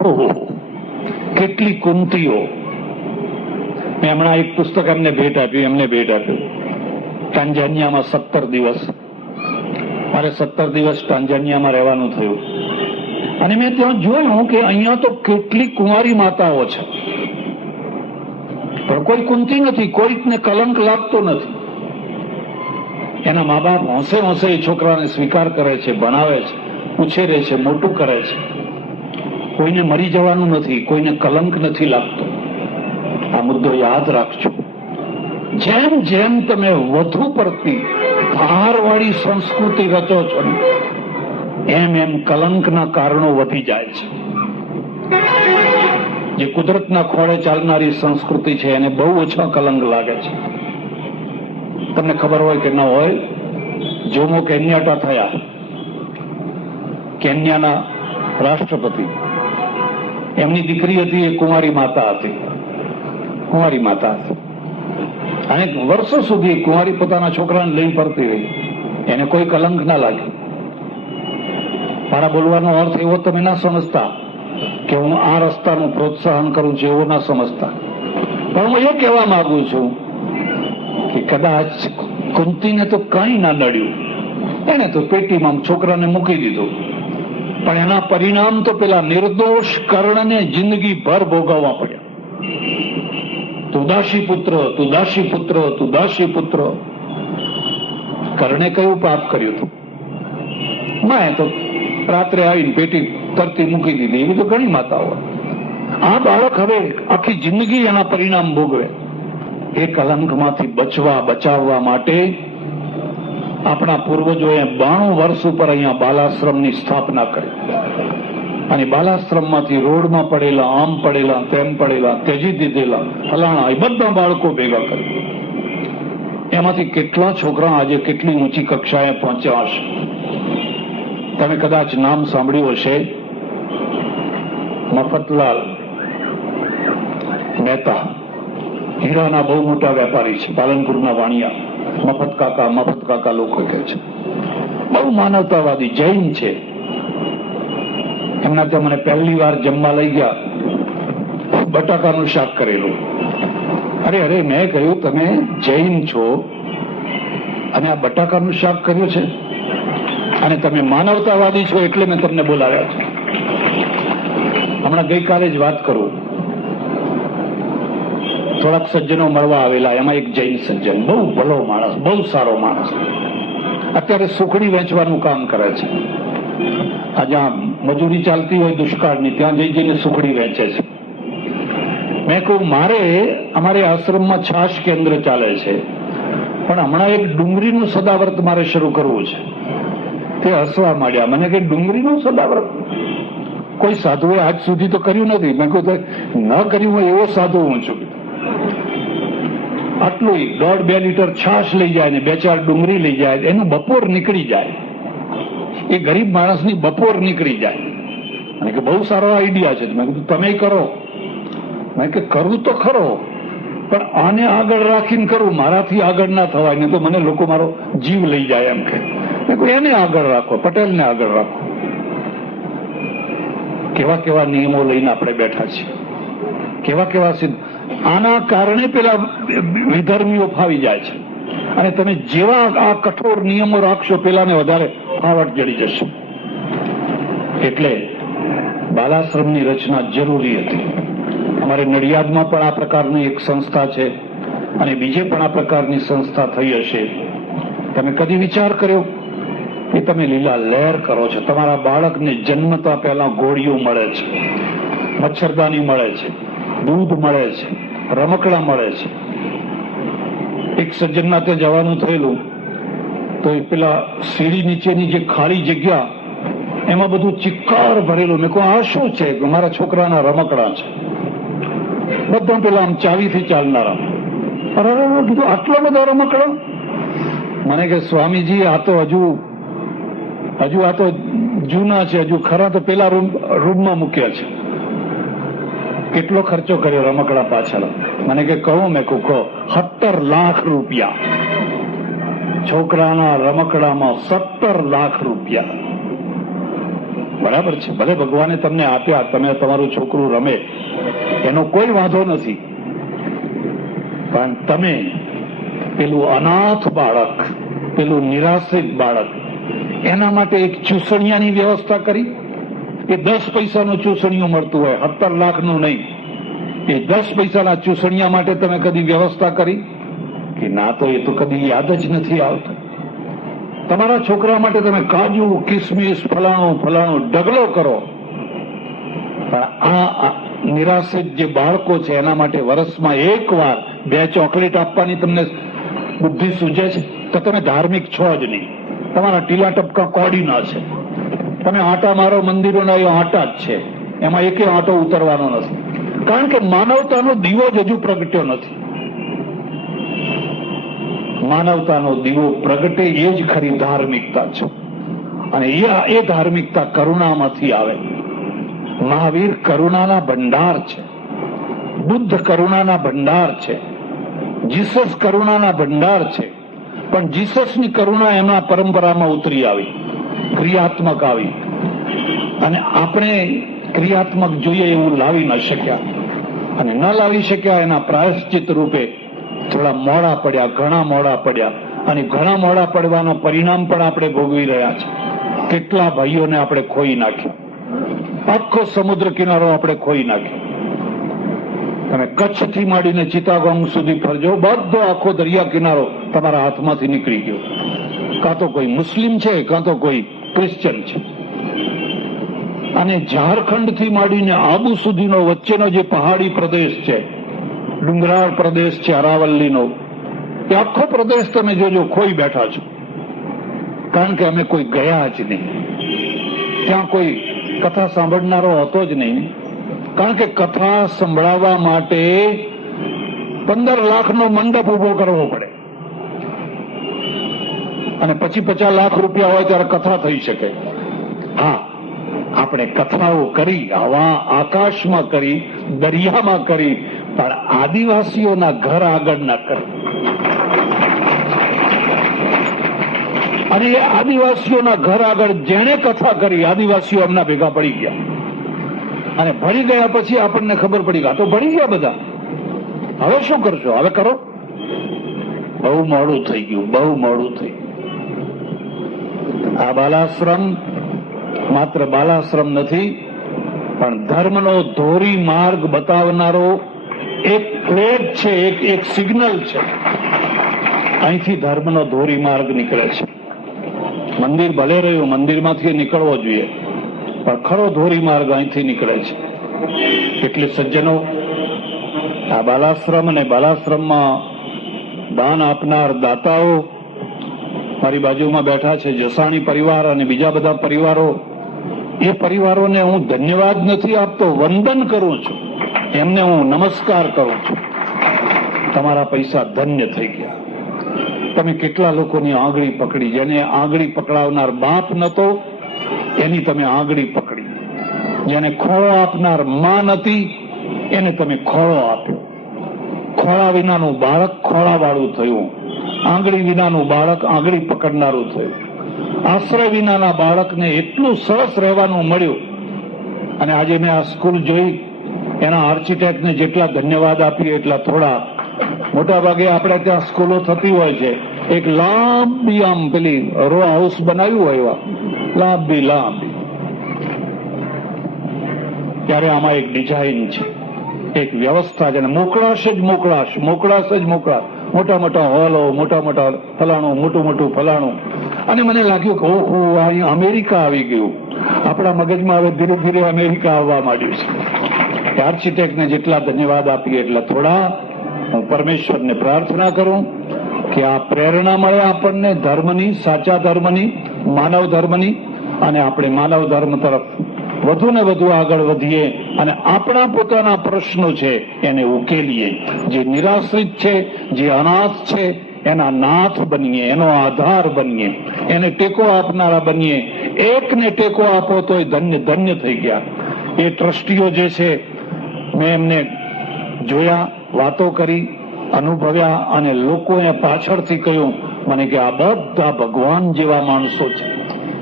ઓહો, કેટલી કુંતીઓ. મેં હમણાં એક પુસ્તક એમને ભેટ આપ્યું ટાંઝાનિયામાં 17 દિવસ. મારે 17 દિવસ ટાંઝાનિયામાં રહેવાનું થયું અને મેં ત્યાં જોયું કે અહીંયા તો કેટલી કુંવારી માતાઓ છે, પણ કોઈ કુંતી નથી, કોઈકને કલંક લાગતો નથી. એના મા બાપ હોંશે હોંશે એ છોકરાને સ્વીકાર કરે છે, ભણાવે છે, ઉછેરે છે, મોટું કરે છે. કોઈને મરી જવાનું નથી, કોઈને કલંક નથી લાગતો. આ મુદ્દો યાદ રાખજો. જેમ જેમ તમે વધુ પડતી ભારવાળી સંસ્કૃતિ રચો છો ને એમ એમ કલંકના કારણો વધી જાય છે. જે કુદરતના ખોળે ચાલનારી સંસ્કૃતિ છે એને બહુ ઓછા કલંક લાગે છે. તમને ખબર હોય કે ન હોય, જોમો કેન્યાટા થયા, કેન્યાના રાષ્ટ્રપતિ, એમની દીકરી હતી, એ કુંવારી માતા હતી. અને વર્ષો સુધી કુંવારી પોતાના છોકરાને લઈ ફરતી રહી, એને કોઈ કલંક ના લાગે. મારા બોલવાનો અર્થ એવો તમે ના સમજતા કે હું આ રસ્તાનું પ્રોત્સાહન કરું છું, એવો ના સમજતા. પણ હું એ કહેવા માંગુ છું કે કદાચ કુંતીને તો કઈ ના નડ્યું, એને તો પેટીમાં છોકરાને મૂકી દીધું, પણ એના પરિણામ તો પેલા નિર્દોષ કર્ણને જિંદગી ભર ભોગવવા પડ્યા. તુદાસી પુત્ર. કર્ણે કયું પાપ કર્યું હતું? મેં તો રાત્રે આવીને પેટી તરતી મૂકી દીધી. એવી તો ઘણી માતાઓ. આ બાળક હવે આખી જિંદગી એના પરિણામ ભોગવે. એ કલંકમાંથી બચાવવા માટે આપણા પૂર્વજોએ 92 વર્ષ ઉપર અહીંયા બાલાશ્રમની સ્થાપના કરી. અને બાલાશ્રમમાંથી રોડમાં પડેલા, આમ પડેલા, તેમ પડેલા, ત્યજી દીધેલા, ફલાણા, એ બધા બાળકો ભેગા કરે. એમાંથી કેટલા છોકરા આજે કેટલી ઊંચી કક્ષાએ પહોંચ્યા હશે. તમે કદાચ નામ સાંભળ્યું હશે, મફતલાલ મહેતા, હીરાના બહુ મોટા વેપારી છે, પાલનપુરના વાણિયા. મફત કાકા લોકો કહે છે. બહુ માનવતાવાદી, જૈન છે. એમના ત્યાં મને પહેલી વાર જમવા લઈ ગયા, બટાકાનું શાક કરેલું. અરે મેં કહ્યું તમે જૈન છો અને આ બટાકાનું શાક કર્યું છે, અને તમે માનવતાવાદી છો એટલે મેં તમને બોલાવ્યા છે. હમણાં ગઈકાલે જ વાત કરું, થોડાક સજ્જનો મળવા આવેલા, એમાં એક જૈન સજ્જન, બહુ ભલો માણસ, બહુ સારો માણસ, અત્યારે સુખડી વેચવાનું કામ કરે છે. આ જ્યાં મજૂરી ચાલતી હોય દુષ્કાળની, ત્યાં જઈને સુખડી વેચે છે. મેં કહું અમારે આશ્રમમાં છાશ કેન્દ્ર ચાલે છે, પણ હમણાં એક ડુંગળીનું સદાવ્રત મારે શરૂ કરવું છે. તે હસવા માંડ્યા. મને કે ડુંગળીનું સદાવ્રત કોઈ સાધુએ આજ સુધી તો કર્યું નથી. મેં કહ્યું ન કર્યું હોય એવો સાધુ હું છું. આટલું 1.5-2 લીટર છાશ લઈ જાય ને 2-4 ડુંગળી લઈ જાય, એનું બપોર નીકળી જાય. એ ગરીબ માણસની બપોર નીકળી જાય. અને કે બહુ સારો આઈડિયા છે. મેં કીધું તમે કરો. મેં કે કરું તો ખરો, પણ આને આગળ રાખીને કરું, મારાથી આગળ ના થવાય, ને તો મને લોકો મારો જીવ લઈ જાય એમ કે. મેં કહ્યું એને આગળ રાખો, પટેલને આગળ રાખો. કેવા નિયમો લઈને આપણે બેઠા છીએ, કેવા આના કારણે પેલા વિધર્મીઓ ફાવી જાય છે. અને તમે જેવા આ કઠોર નિયમો રાખશો, પેલાને વધારે ફાવટ જડી જશે. એટલે બાલાશ્રમની રચના જરૂરી હતી. અમારે નડિયાદમાં પણ આ પ્રકારની એક સંસ્થા છે, અને બીજે પણ આ પ્રકારની સંસ્થા થઈ હશે. તમે કદી વિચાર કર્યો કે તમે લીલા લહેર કરો છો? તમારા બાળકને જન્મતા પહેલા ગોળીઓ મળે છે, મચ્છરદાની મળે છે, દૂધ મળે છે, રમકડા મળે છે. એક સજ્જનના ત્યાં જવાનું થયેલું, તો પેલા સીડી નીચેની જે ખાલી જગ્યા, એમાં બધું ચિક્કાર ભરેલું. મેં કહું આ શું છે? મારા છોકરાના રમકડા છે, બધા પેલા આમ ચાવીથી ચાલનારા. અરે કીધું આટલા બધા રમકડા? મને કે સ્વામીજી આ તો હજુ આ તો જૂના છે, હજુ ખરા તો પેલા રૂમમાં મૂક્યા છે. કેટલો ખર્ચો કર્યો રમકડા પાછળ? મને કે કહું? મેં કહું 17 લાખ રૂપિયા છોકરાના રમકડામાં. 17 લાખ રૂપિયા. બરાબર છે, ભલે ભગવાને તમને આપ્યા, તમે તમારું છોકરું રમે એનો કોઈ વાંધો નથી, પણ તમે પેલું અનાથ બાળક, પેલું નિરાશ્રિત બાળક, એના માટે એક ચૂસણિયાની વ્યવસ્થા કરી. એ 10 પૈસાનું ચૂસણિયું મળતું હોય, 17 લાખનું નહીં. એ 10 પૈસાના ચૂસણિયા માટે તમે કદી વ્યવસ્થા કરી કે ના? તો એ તો કદી યાદ જ નથી આવતું. તમારા છોકરા માટે તમે કાજુ, કિસમિસ, ફલાણું ફલાણું ઢગલો કરો, પણ આ નિરાશ્રિત જે બાળકો છે એના માટે વર્ષમાં એકવાર 2 ચોકલેટ આપવાની તમને બુદ્ધિ સૂજે છે? તો તમે ધાર્મિક છો જ નહીં. તમારા ટીલા ટપકા કોડીના છે. તમે આંટા મારો મંદિરોના, એ આંટા જ છે, એમાં એકે આંટો ઉતરવાનો નથી. કારણ કે માનવતાનો દીવો જ હજુ પ્રગટ્યો નથી. માનવતાનો દીવો પ્રગટે એ જ ખરી ધાર્મિકતા છે. અને એ ધાર્મિકતા કરુણામાંથી આવે. મહાવીર કરુણાના ભંડાર છે, બુદ્ધ કરુણાના ભંડાર છે, જીસસ કરુણાના ભંડાર છે. પણ જીસસની કરુણા એમના પરંપરામાં ઉતરી આવી, ક્રિયાત્મક આવી, અને આપણે ક્રિયાત્મક જોઈએ એવું લાવી ન શક્યા. અને ન લાવી શક્યા એના પ્રાયશ્ચિત રૂપે થોડા મોડા પડ્યા, ઘણા મોડા પડ્યા. અને ઘણા મોડા પડવાનો પરિણામ પણ આપણે ભોગવી રહ્યા છે. કેટલા ભાઈઓને આપણે ખોઈ નાખ્યા, આખો સમુદ્ર કિનારો આપણે ખોઈ નાખ્યો. તમે કચ્છથી માંડીને ચિત્તાગોંગ સુધી ફરજો, બધો આખો દરિયા કિનારો તમારા હાથમાંથી નીકળી ગયો. કાં તો કોઈ મુસ્લિમ છે, કાં તો કોઈ ક્રિશ્ચન છે. અને ઝારખંડથી માંડીને આબુ સુધીનો વચ્ચેનો જે પહાડી પ્રદેશ છે, ડુંગરાળ પ્રદેશ છે અરાવલ્લીનો, એ આખો પ્રદેશ તમે જોજો ખોઈ બેઠા છો. કારણ કે અમે કોઈ ગયા જ નહીં, ત્યાં કોઈ કથા સાંભળનારો હતો જ નહીં. કારણ કે કથા સંભળાવવા માટે 15 લાખનો મંડપ ઉભો કરવો પડે, અને પછી 50 લાખ રૂપિયા હોય ત્યારે કથા થઈ શકે. હા, આપણે કથાઓ કરી, હવા આકાશમાં કરી, દરિયામાં કરી, પણ આદિવાસીઓના ઘર આગળ ના કરી. અને એ આદિવાસીઓના ઘર આગળ જેણે કથા કરી, આદિવાસીઓ એમના ભેગા પડી ગયા. અને ભળી ગયા પછી આપણને ખબર પડી ગયા, તો ભળી ગયા બધા, હવે શું કરશો? હવે કરો. બહુ મોડું થઈ ગયું, બહુ મોડું થઈ ગયું. આ બાલાશ્રમ માત્ર બાલાશ્રમ નથી, પણ ધર્મનો ધોરી માર્ગ બતાવનારો એક ફ્લેગ છે, એક સિગ્નલ છે. અહીંથી ધર્મનો ધોરી માર્ગ નીકળે છે. મંદિર ભલે રહ્યું, મંદિરમાંથી નીકળવો જોઈએ, પણ ખરો ધોરી માર્ગ અહીંથી નીકળે છે. એટલે સજ્જનો, આ બાલાશ્રમ અને બાલાશ્રમમાં દાન આપનાર દાતાઓ મારી બાજુમાં બેઠા છે, જસાણી પરિવાર અને બીજા બધા પરિવારો. એ પરિવારોને હું ધન્યવાદ નથી આપતો, વંદન કરું છું, એમને હું નમસ્કાર કરું છું. તમારા પૈસા ધન્ય થઈ ગયા. તમે કેટલા લોકોની આંગળી પકડી, જેને આંગળી પકડાવનાર બાપ નતો એની તમે આંગળી પકડી, જેને ખોળો આપનાર માં નથી એને તમે ખોળો આપ્યો. ખોળા વિનાનું બાળક ખોળાવાળું થયું, આંગળી વિનાનું બાળક આંગળી પકડનારું થયું. આશ્રય વિનાના બાળકને એટલું સરસ રહેવાનું મળ્યું. અને આજે મેં આ સ્કૂલ જોઈ, એના આર્કિટેક્ટને જેટલા ધન્યવાદ આપીએ એટલા થોડા. મોટા ભાગે આપણે ત્યાં સ્કૂલો થતી હોય છે, એક લાંબી આમ પેલી રો હાઉસ બનાવ્યું હોય એવા લાંબી લાંબી. ત્યારે આમાં એક ડિઝાઇન છે, એક વ્યવસ્થા છે. મોકળાશ જ મોકળાશ, મોકળાશ જ મોકળાશ. મોટા મોટા હોલો, મોટા મોટા ફલાણું, મોટું મોટું ફલાણું. અને મને લાગ્યું કે ઓહો, અહીંયા અમેરિકા આવી ગયું. આપણા મગજમાં હવે ધીરે ધીરે અમેરિકા આવવા માંડ્યું છે. આર્કિટેક્ટને જેટલા ધન્યવાદ આપીએ એટલા થોડા. હું પરમેશ્વરને પ્રાર્થના કરું કે આ પ્રેરણા મળે આપણને ધર્મની, સાચા ધર્મની, માનવ ધર્મની, અને આપણે માનવ ધર્મ તરફ વધુ ને વધુ આગળ વધીએ અને આપણા પોતાના પ્રશ્નો છે એને ઉકેલીએ. જે નિરાશ્રિત છે, જે અનાથ છે, એના નાથ બનીએ, એનો આધાર બનીએ, એને ટેકો આપનારા બનીએ. એકને ટેકો આપો તોય ધન્ય ધન્ય થઈ ગયા. એ ટ્રસ્ટીઓ જે છે, મેં એમને જોયા, વાતો કરી, અનુભવ્યા, અને લોકોએ પાછળથી કહ્યું મને કે આ બધા ભગવાન જેવા માણસો છે.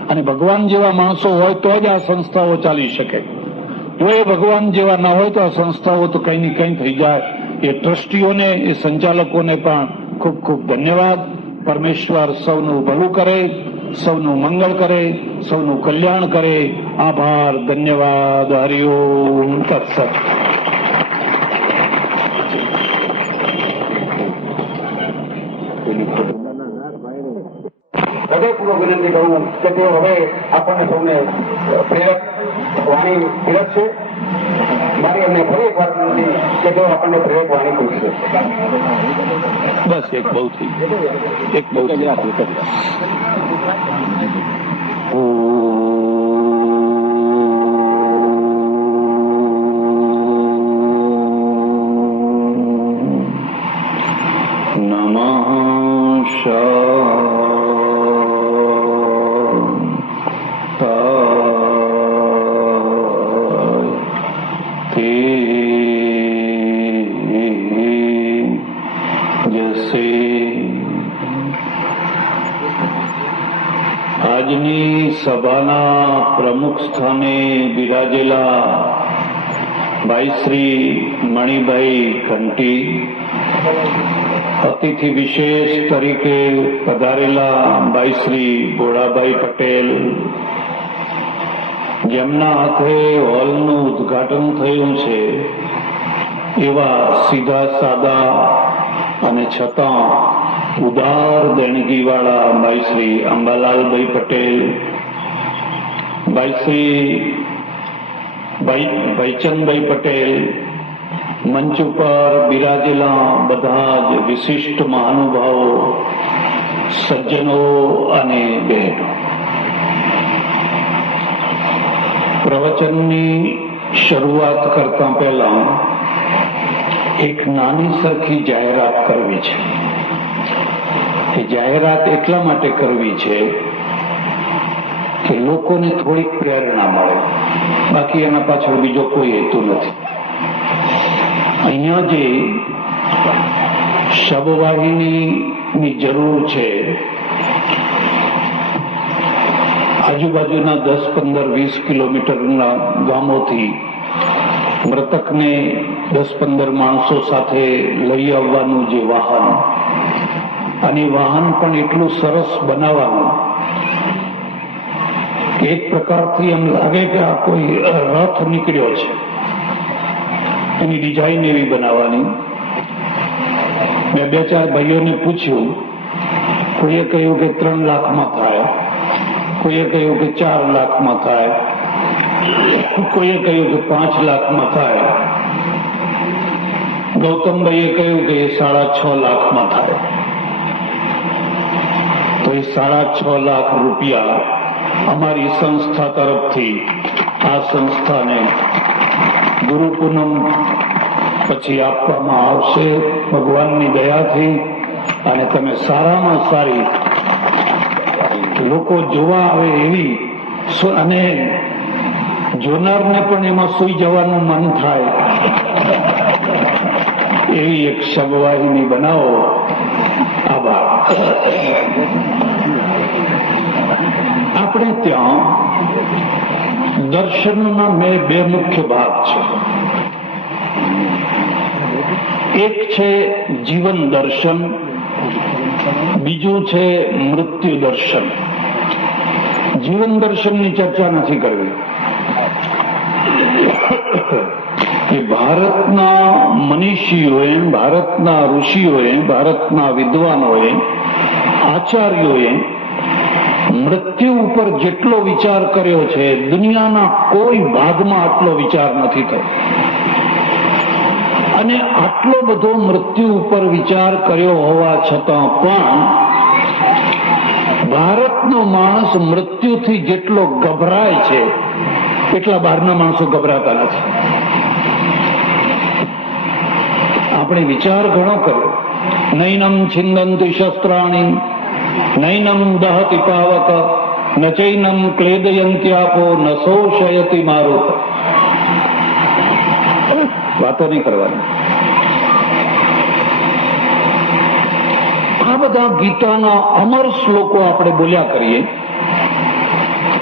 અને ભગવાન જેવા માણસો હોય તો જ આ સંસ્થાઓ ચાલી શકે. જો એ ભગવાન જેવા ના હોય તો આ સંસ્થાઓ તો કઈ ને કઈ થઈ જાય. એ ટ્રસ્ટીઓને, એ સંચાલકોને પણ ખૂબ ખૂબ ધન્યવાદ. પરમેશ્વર સૌનું ભલું કરે, સૌનું મંગળ કરે, સૌનું કલ્યાણ કરે. આભાર, ધન્યવાદ. હરિઓમ તત્સત. હૃદયપૂર્વક વિનંતી કરું કે તેઓ હવે આપણને સૌને પ્રેરક વાણી પીરસશે. મારી એમને ફરી એક વાર વિનંતી કે તેઓ આપણને પ્રેરક વાણી પૂછશે. બસ એક બહુ થઈ એક બહુ આજની સભાના પ્રમુખ સ્થાને બિરાજેલા ભાઈ શ્રી મણિભાઈ ઘંટી, અતિથિ વિશેષ તરીકે પધારેલા ભાઈ શ્રી ભોળાભાઈ પટેલ, જેમના હાથે હોલનું ઉદ્ઘાટન થયું છે, એવા સીધા સાદા અને છતાં ઉદાર દેણગીવાળા ભાઈ શ્રી અંબાલાલભાઈ પટેલ, ભાઈ શ્રી ભાઈચંદભાઈ પટેલ, મંચ ઉપર બિરાજેલા બધા જ વિશિષ્ટ મહાનુભાવો, સજ્જનો અને બહેનો, પ્રવચનની શરૂઆત કરતા પહેલા એક નાની સરખી જાહેરાત કરવી છે. એ જાહેરાત એટલા માટે કરવી છે કે લોકોને થોડીક પ્રેરણા મળે, બાકી એના પાછળ બીજો કોઈ હેતુ નથી. અહીંયા જે શબવાહિનીની જરૂર છે, આજુબાજુના 10, 15, 20 કિલોમીટરના ગામોથી મૃતકને 10-15 માણસો સાથે લઈ આવવાનું જે વાહન, અને વાહન પણ એટલું સરસ બનાવવાનું કે એક પ્રકારથી એમ લાગે કે આ કોઈ રથ નીકળ્યો છે. એની ડિઝાઇન એવી બનાવવાની. મેં 2-4 ભાઈઓને પૂછ્યું, કોઈએ કહ્યું કે 3 લાખમાં થાય, કોઈએ કહ્યું કે 4 લાખમાં થાય, કોઈએ કહ્યું કે 5 લાખમાં થાય. ગૌતમભાઈએ કહ્યું કે 6.5 લાખમાં થાય. તો એ 6.5 લાખ રૂપિયા અમારી સંસ્થા તરફથી આ સંસ્થાને ગુરુ પૂનમ પછી આપવામાં આવશે, ભગવાનની દયાથી. અને તમે સારામાં સારી લોકો જોવા આવે એવી, અને જોનારને પણ એમાં સૂઈ જવાનું મન થાય એવી એક શબવાહિની બનાવો. આભાર. આપણે ત્યાં દર્શનના 2 મુખ્ય ભાગ છે. એક છે જીવન દર્શન, બીજું છે મૃત્યુ દર્શન. જીવન દર્શનની ચર્ચા નથી કરવી. કે ભારતના મનીષીઓએ, ભારતના ઋષિઓએ, ભારતના વિદ્વાનોએ, આચાર્યોએ મૃત્યુ ઉપર જેટલો વિચાર કર્યો છે, દુનિયાના કોઈ ભાગમાં આટલો વિચાર નથી થયો. અને આટલો બધો મૃત્યુ ઉપર વિચાર કર્યો હોવા છતાં પણ ભારતનો માણસ મૃત્યુથી જેટલો ગભરાય છે, એટલા બહારના માણસો ગભરાતા નથી. આપણે વિચાર ઘણો કર્યો. નૈનમ છિંદંતી શસ્ત્રાણી, નૈનમ દહતિ પાવક, ન ચૈનમ ક્લેદયંત્યાપો, ન શોષયતિ મારુત. વાતો નહીં કરવાની. આ બધા ગીતાના અમર શ્લોકો આપણે બોલ્યા કરીએ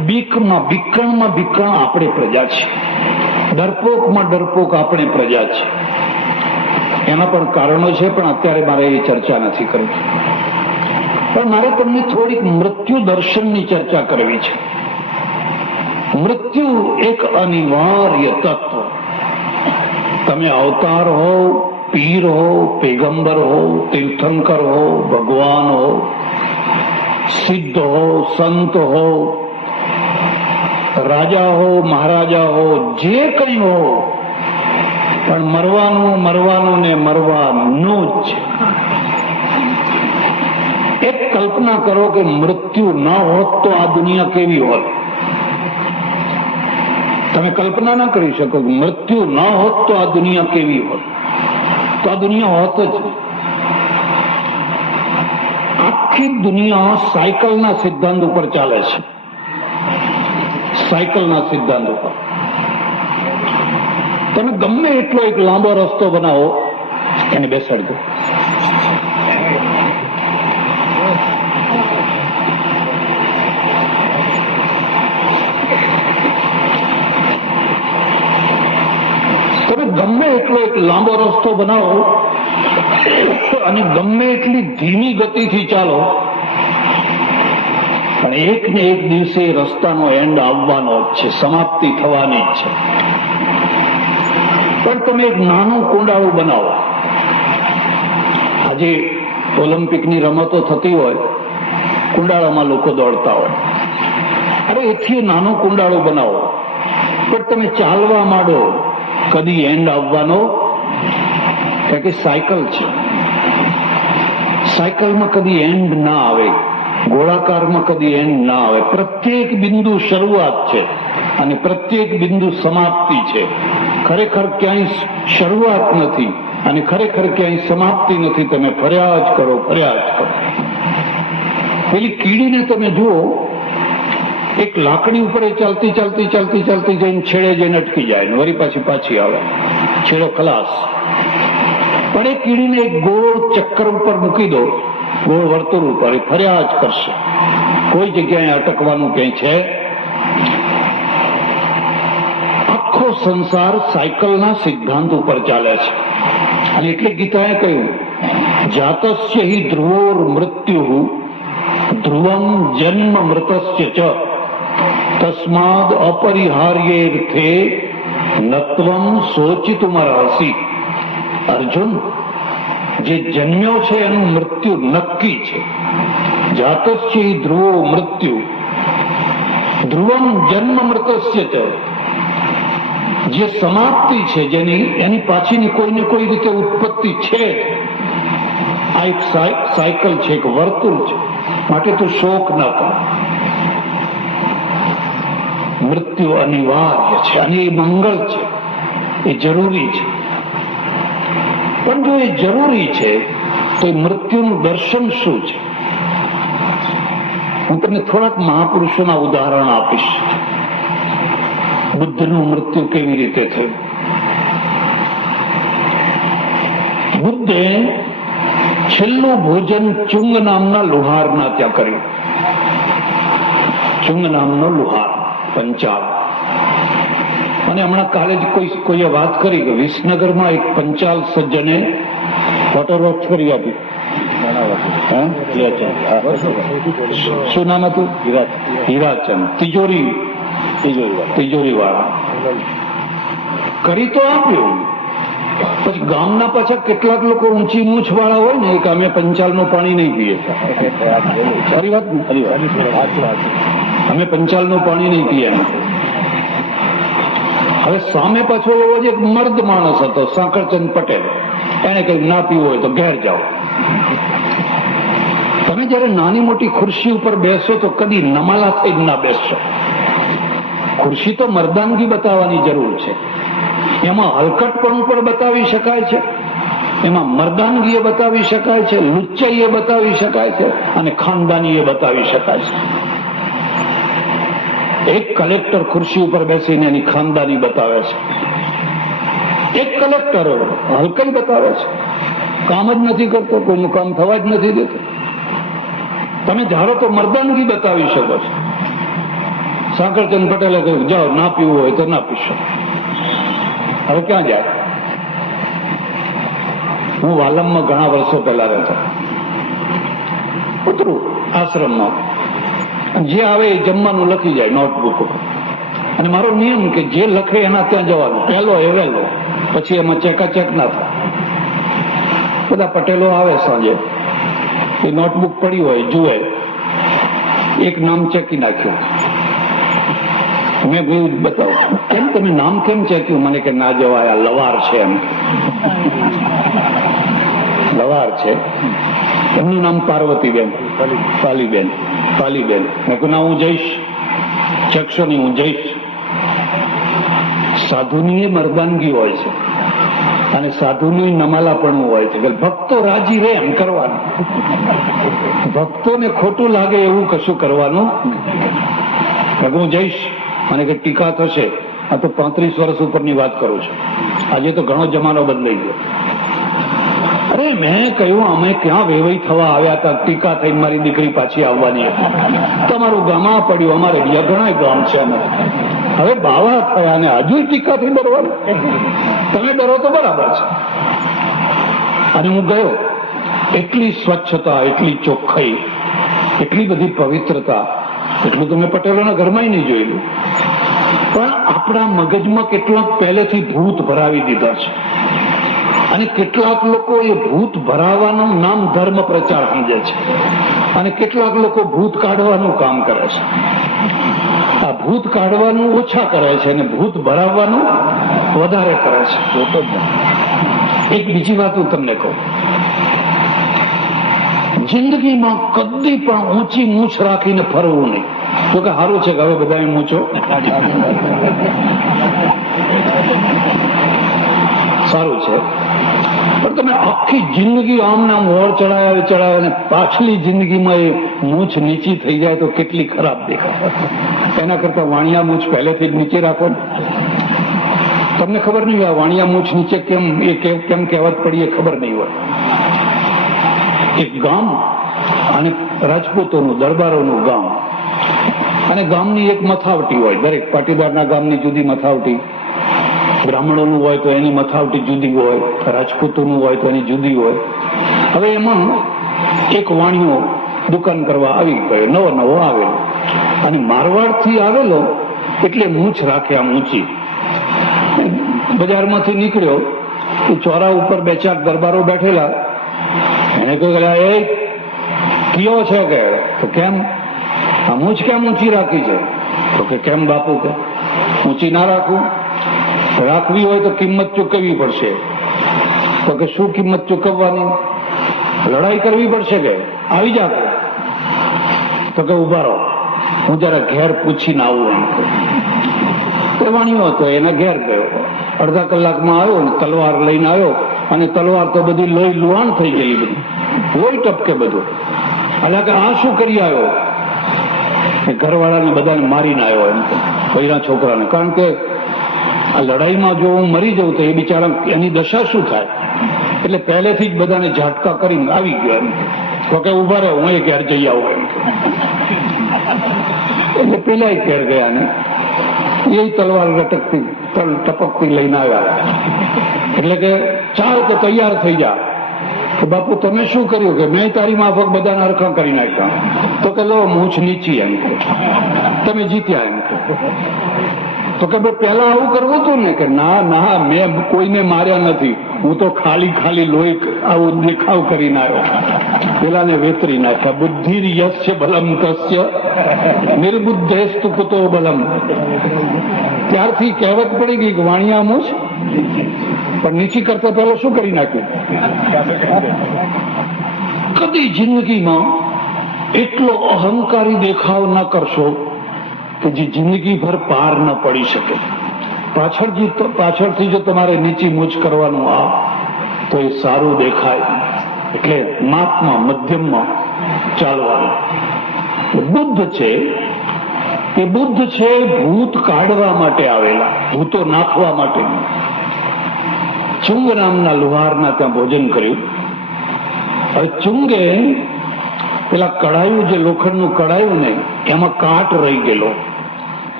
બીકમાં બીકણ આપણે પ્રજા છે, ડરપોકમાં ડરપોક આપણે પ્રજા છે. એના પણ કારણો છે, પણ અત્યારે મારે એ ચર્ચા નથી કરવી. પણ મારે તમને થોડીક મૃત્યુ દર્શનની ચર્ચા કરવી છે. મૃત્યુ એક અનિવાર્ય તત્વ. તમે અવતાર હો, પીર હો, પેગંબર હો, તીર્થંકર હો, ભગવાન હો, સિદ્ધ હો, સંત હો, રાજા હો, મહારાજા હો, જે કંઈ હો, પણ મરવાનું ને મરવાનું જ છે. એક કલ્પના કરો કે મૃત્યુ ન હોત તો આ દુનિયા કેવી હોત. તમે કલ્પના ના કરી શકો કે મૃત્યુ ન હોત તો આ દુનિયા કેવી હોત. તો આ દુનિયા હોત જ. આખી દુનિયા સાયકલના સિદ્ધાંત ઉપર ચાલે છે. સાયકલના સિદ્ધાંત ઉપર તમે ગમે એટલો એક લાંબો રસ્તો બનાવો, એને બેસાડજો. તમે ગમે એટલો એક લાંબો રસ્તો બનાવો અને ગમે એટલી ધીમી ગતિથી ચાલો, પણ એક ને એક દિવસે રસ્તાનો એન્ડ આવવાનો જ છે, સમાપ્તિ થવાની જ છે. પણ તમે એક નાનું કુંડાળું બનાવો. આજે ઓલિમ્પિકની રમતો થતી હોય, કુંડાળામાં લોકો દોડતા હોય. અરે એથી નાનું કુંડાળું બનાવો, પણ તમે ચાલવા માંડો, કદી એન્ડ આવવાનો? કારણ કે સાયકલ છે. સાયકલમાં કદી એન્ડ ના આવે, ગોળાકારમાં કદી એન્ડ ના આવે. પ્રત્યેક બિંદુ શરૂઆત છે અને પ્રત્યેક બિંદુ સમાપ્તિ છે. ખરેખર ક્યાંય શરૂઆત નથી અને ખરેખર ક્યાંય સમાપ્તિ નથી. તમે ફર્યા જ કરો. પેલી કીડીને તમે જુઓ, એક લાકડી ઉપર ચાલતી જઈને છેડે જઈને અટકી જાય ને વળી પાછી આવે, છેડો ખલાસ. પણ એ કીડીને એક ગોળ ચક્કર ઉપર મૂકી દો, ગોળ વર્તુળ ઉપર, એ ફર્યા જ કરશે. કોઈ જગ્યાએ અટકવાનું ક્યાંય છે? આખો સંસાર સાયકલના સિદ્ધાંત ઉપર ચાલે છે. અને એટલે ગીતાએ કહ્યું, જાતસ્ય હિ ધ્રુવોર મૃત્યુ ધ્રુવમ જન્મ મૃતસ્ય ચ તસ્માદ અપરિહાર્યેર્થે નત્વમ શોચિતુમર્હસી. અર્જુન, જે જન્મ્યો છે એનું મૃત્યુ નક્કી છે. જાતસ્ય હિ ધ્રુવો મૃત્યુ ધ્રુવમ જન્મ મૃતસ્ય ચ. જે સમાપ્તિ છે, એની પાછળની કોઈને કોઈ રીતે ઉત્પત્તિ છે. આ એક સાયકલ છે, એક વર્તુળ છે. માટે તું શોક ન કર. મૃત્યુ અનિવાર્ય છે અને એ મંગળ છે, એ જરૂરી છે. પણ જો એ જરૂરી છે તો એ મૃત્યુનું દર્શન શું છે? હું તમને થોડાક મહાપુરુષોના ઉદાહરણ આપીશ. બુદ્ધનું મૃત્યુ કેવી રીતે થયું? બુદ્ધે છેલ્લું ભોજન ચુંગ નામના લુહારના ત્યાં કર્યું. ચુંગ નામનો લુહાર, પંચાલ. અને હમણાં કાલે જ કોઈએ વાત કરી કે વિસનગરમાં એક પંચાલ સજ્જને ફોટોગ્રાફ કરી આપી. શું નામ હતું? હીરાચંદ. તિજોરી વાળા કરી તો આપ્યું. પછી ગામના પાછા કેટલાક લોકો ઊંચી મૂછ વાળા હોય ને, કે અમે પંચાલનું પાણી નહીં પીએ. ખરી વાત ને? અમે પંચાલનું પાણી નહીં પીએ. હવે સામે પાછો એવો જ એક મર્દ માણસ હતો, સાંકળચંદ પટેલ. એને કહ્યું ના પીવું હોય તો ઘેર જાઓ. તમે જયારે નાની મોટી ખુરશી ઉપર બેસો તો કદી નમાલા થઈ ના બેસશો. ખુરશી તો મર્દાનગી બતાવવાની જરૂર છે. એમાં હલકટપણું પણ બતાવી શકાય છે, એમાં મર્દાનગી એ બતાવી શકાય છે, લુચ્ચાઈ એ બતાવી શકાય છે અને ખાનદાની એ બતાવી શકાય છે. એક કલેક્ટર ખુરશી ઉપર બેસીને એની ખાનદાની બતાવે છે. એક કલેક્ટર હલકાઈ બતાવે છે, કામ જ નથી કરતો, કોઈનું કામ થવા જ નથી દેતો. તમે ધારો તો મર્દાનગી બતાવી શકો છો. સાંકળચંદ પટેલે કહ્યું જાઓ, ના પીવું હોય તો ના પીશો. હવે ક્યાં જાય? હું વાલમમાં ઘણા વર્ષો પહેલા રહેતો, ઉતરું આશ્રમમાં, જે આવે એ જમવાનું લખી જાય નોટબુક ઉપર, અને મારો નિયમ કે જે લખે એના ત્યાં જવાનું, પહેલો એ વહેલો, પછી એમાં ચેકાચેક ના થાય. બધા પટેલો આવે સાંજે, એ નોટબુક પડી હોય, જુએ, એક નામ ચેકી નાખ્યું. મેં કહ્યું બતાવો, કેમ તમે નામ કેમ ચેક્યું? મને કે ના જવાય, લવાર છે. એમ લવાર છે. એમનું નામ પાર્વતીબેન, પાલીબેન. મેં કહ્યું ના, હું જઈશ, ચેકશો નહીં, હું જઈશ. સાધુની મરદાનગી હોય છે અને સાધુનું નમાલાપણું હોય છે કે ભક્તો રાજી રહે એમ કરવાનું, ભક્તોને ખોટું લાગે એવું કશું કરવાનું. હું જઈશ. મને કે ટીકા થશે. આ તો 35 વર્ષ ઉપરની વાત કરું છું, આજે તો ઘણો જમાનો બદલાઈ ગયો. અરે મેં કહ્યું અમે ક્યાં વેવાઈ થવા આવ્યા હતા, ટીકા થઈને મારી દીકરી પાછી આવવાની હતી. તમારું ગામા પડ્યું, અમારે બીજા ઘણા ગામ છે. હવે બાવા થયા ને હજુ ટીકાથી ડરવાનું? તમે ડરો તો બરાબર છે. અને હું ગયો, એટલી સ્વચ્છતા, એટલી ચોખ્ખાઈ, એટલી બધી પવિત્રતા, એટલું તો મેં પટેલોના ઘરમાં નહીં જોયેલું. પણ આપણા મગજમાં કેટલાક પહેલેથી ભૂત ભરાવી દીધા છે, અને કેટલાક લોકો એ ભૂત ભરાવાનું નામ ધર્મ પ્રચાર સમજે છે, અને કેટલાક લોકો ભૂત કાઢવાનું કામ કરે છે. આ ભૂત કાઢવાનું ઓછા કરે છે અને ભૂત ભરાવવાનું વધારે કરે છે. એક બીજી વાત હું તમને કહું, જિંદગીમાં કદી પણ ઊંચી મૂછ રાખીને ફરવું નહીં. તો કે સારું છે કે હવે બધા મૂછો સારું છે, પણ તમે આખી જિંદગી આમ નામ વોર ચડાવે ને પાછલી જિંદગીમાં એ મૂછ નીચી થઈ જાય તો કેટલી ખરાબ દેખાય. એના કરતા વાણિયા મૂછ પહેલેથી જ નીચે રાખો. તમને ખબર નહીં હોય વાણિયા મૂછ નીચે કેમ કહેવત પડી, એ ખબર નહીં હોય. એક ગામ અને રાજપૂતોનું, દરબારોનું ગામ, અને ગામની એક મથાવટી હોય. દરેક પાટીદારના ગામની જુદી મથાવટી, બ્રાહ્મણોનું હોય તો એની મથાવટી જુદી હોય, રાજપૂતોનું હોય તો એની જુદી હોય. હવે એમાં એક વાણિયો દુકાન કરવા આવી ગયો, નવો આવેલો, અને મારવાડથી આવેલો એટલે મૂછ રાખે આમ ઊંચી. બજારમાંથી નીકળ્યો, ચોરા ઉપર 2-4 દરબારો બેઠેલા. એને કહ્યું એ કયો છે કે? તો કેમ આ મૂછ કેમ ઊંચી રાખી છે? તો કે કેમ બાપુ, કે ઊંચી ના રાખું? રાખવી હોય તો કિંમત ચૂકવવી પડશે. તો કે શું કિંમત ચૂકવવાની? લડાઈ કરવી પડશે કે આવી જા. તો કે ઉભા રહો, હું જરા ઘેર પૂછીને આવું. એમ તે વાણિયો હતો, એના ઘેર ગયો. અડધા કલાકમાં આવ્યો ને તલવાર લઈને આવ્યો, અને તલવાર તો બધી લોહી લુહાણ થઈ ગયેલી, બધી લોહી ટપકે બધું. એટલે કે આ શું કરી આવ્યો? ઘરવાળાને બધાને મારીને આવ્યો, એમ બૈરા છોકરાને. કારણ કે આ લડાઈમાં જો હું મરી જાઉં તો એ બિચારા એની દશા શું થાય? એટલે પહેલેથી જ બધાને ઝાટકા કરીને આવી ગયો. એમ તો કે ઉભા રહે, હું એ ઘેર જઈ આવું. એમ એટલે પેલા ઘેર ગયા ને એ તલવાર લટકતી ટપકતી લઈને આવ્યા. એટલે કે ચાલ તો તૈયાર થઈ જા. કે બાપુ તમે શું કર્યું? કે મેં તારી માફક બધાના હરખા કરી નાખ્યા. તો કે લો મૂછ નીચી. એમ તમે જીત્યા. એમ તો કે ભાઈ પેલા આવું કરવું હતું ને? કે ના મેં કોઈને માર્યા નથી, હું તો ખાલી લોહી આવું દેખાવ કરીને આવ્યો. પેલાને વેતરી નાખ્યા. બુદ્ધિ યસ્ય બલમ તસ્ય નિર્બુદ્ધેસ્તુ કુતો બલમ. ત્યારથી કહેવત પડી ગઈ કે વાણિયા મૂછ પણ નીચી કરતા પહેલા શું કરી નાખ્યું? કદી જિંદગીમાં એટલો અહંકારી દેખાવ ન કરશો કે જે જિંદગીભર પાર ન પડી શકે. પાછળથી જો તમારે નીચી મૂછ કરવાનું આ તો એ સારું દેખાય. એટલે માપમાં, મધ્યમમાં ચાલવાનું. બુદ્ધ છે એ ભૂત કાઢવા માટે આવેલા, ભૂતો નાખવા માટે. ચુંગ નામના લુહારના ત્યાં ભોજન કર્યું. હવે ચુંગે પેલા કડાયું, જે લોખંડનું કડાયું ને, એમાં કાટ રહી ગયેલો.